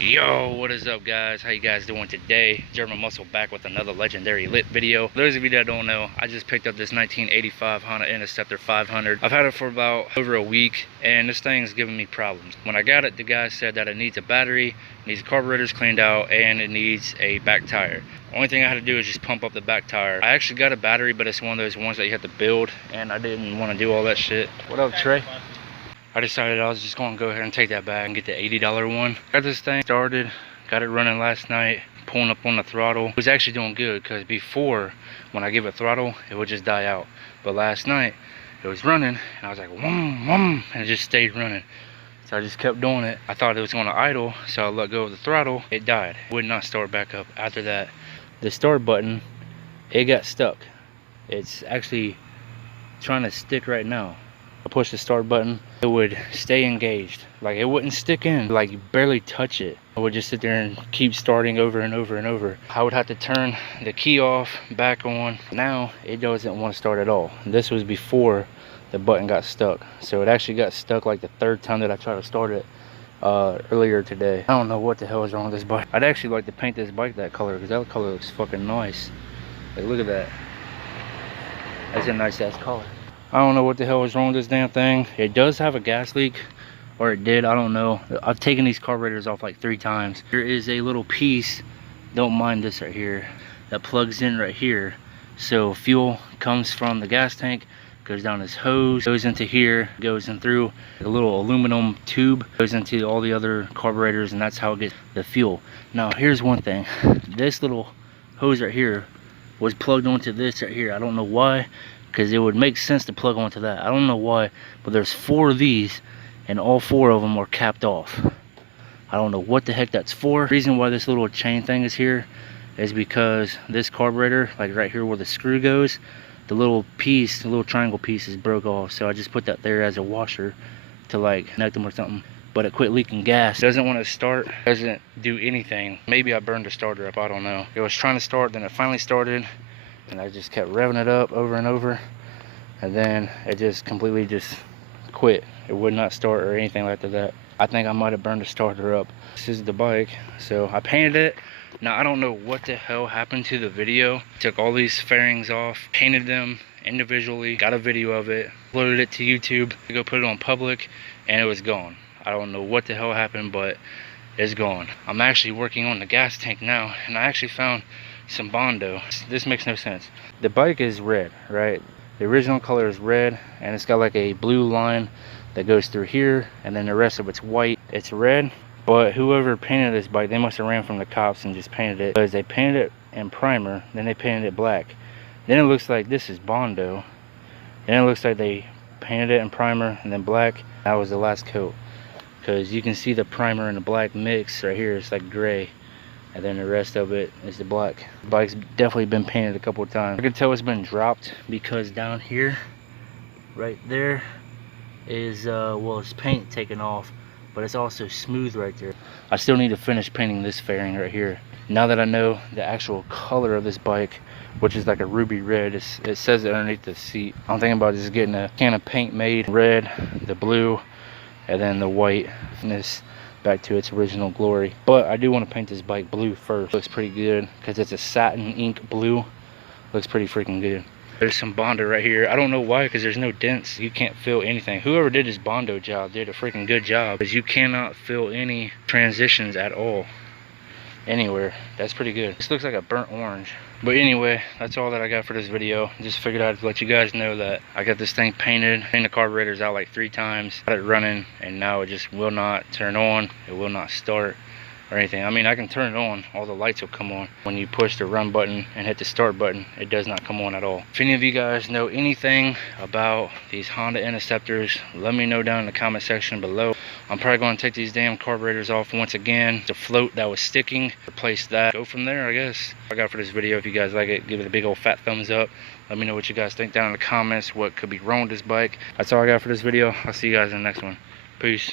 Yo, what is up, guys? How you guys doing today? German Muscle back with another legendary lit video. For those of you that don't know, I just picked up this 1985 Honda Interceptor 500. I've had it for about over a week, and this thing's giving me problems. When I got it, the guy said that it needs a battery, needs carburetors cleaned out, and it needs a back tire. Only thing I had to do is just pump up the back tire. I actually got a battery, but it's one of those ones that you have to build, and I didn't want to do all that shit. What up, Trey? I decided I was just going to go ahead and take that back and get the $80 one. Got this thing started, got it running last night, pulling up on the throttle. It was actually doing good because before, when I give it throttle, it would just die out. But last night, it was running, and I was like, wum, wum, and it just stayed running. So I just kept doing it. I thought it was going to idle, so I let go of the throttle. It died. It would not start back up after that. The start button, it got stuck. It's actually trying to stick right now. I push the start button, it would stay engaged. Like, it wouldn't stick in, like, you barely touch it. I would just sit there and keep starting over and over and over. I would have to turn the key off, back on. Now it doesn't want to start at all. This was before the button got stuck, so it actually got stuck like the third time that I tried to start it earlier today. I don't know what the hell is wrong with this bike. I'd actually like to paint this bike that color, because that color looks fucking nice. Like, look at that. That's a nice ass color. I don't know what the hell is wrong with this damn thing. It does have a gas leak, or it did, I don't know. I've taken these carburetors off like 3 times. There is a little piece, don't mind this right here, that plugs in right here. So fuel comes from the gas tank, goes down this hose, goes into here, goes in through a little aluminum tube, goes into all the other carburetors, and that's how it gets the fuel. Now here's one thing, this little hose right here was plugged onto this right here. I don't know why, because it would make sense to plug onto that. I don't know why, but there's 4 of these, and all 4 of them are capped off. I don't know what the heck that's for. The reason why this little chain thing is here is because this carburetor, like right here where the screw goes, the little piece, the little triangle piece is broke off. So I just put that there as a washer to like connect them or something. But it quit leaking gas. It doesn't want to start, doesn't do anything. Maybe I burned the starter up, I don't know. It was trying to start, then it finally started, and I just kept revving it up over and over, and then it just completely just quit. It would not start or anything like that. I think I might have burned the starter up. This is the bike, so I painted it. Now I don't know what the hell happened to the video. Took all these fairings off, painted them individually, got a video of it, uploaded it to YouTube, go put it on public, and it was gone. I don't know what the hell happened, but it's gone. I'm actually working on the gas tank now, and I actually found some Bondo. This makes no sense. The bike is red, right? The original color is red, and it's got like a blue line that goes through here, and then the rest of it's white. It's red, but whoever painted this bike, they must have ran from the cops and just painted it, because they painted it in primer, then they painted it black. Then it looks like this is Bondo. Then it looks like they painted it in primer and then black. That was the last coat, because you can see the primer and the black mix right here. It's like gray, and then the rest of it is the black. The bike's definitely been painted a couple of times. I can tell it's been dropped because down here, right there, is well, it's paint taken off, but it's also smooth right there. I still need to finish painting this fairing right here. Now that I know the actual color of this bike, which is like a ruby red, it says it underneath the seat. I'm thinking about just getting a can of paint made red, the blue, and then the white, and this back to its original glory. But I do want to paint this bike blue first. Looks pretty good because it's a satin ink blue. Looks pretty freaking good. There's some Bondo right here. I don't know why, because there's no dents. You can't feel anything. Whoever did this Bondo job did a freaking good job, because you cannot feel any transitions at all anywhere. That's pretty good. This looks like a burnt orange. But anyway, that's all that I got for this video. Just figured I'd let you guys know that I got this thing painted, the carburetors out like 3 times, got it running, and now it just will not turn on. It will not start or anything. I mean, I can turn it on, all the lights will come on. When you push the run button and hit the start button, it does not come on at all. If any of you guys know anything about these Honda Interceptors, let me know down in the comment section below. I'm probably going to take these damn carburetors off once again. The float that was sticking, replace that, go from there, I guess. I got for this video. If you guys like it, give it a big old fat thumbs up. Let me know what you guys think down in the comments, what could be wrong with this bike. That's all I got for this video. I'll see you guys in the next one. Peace.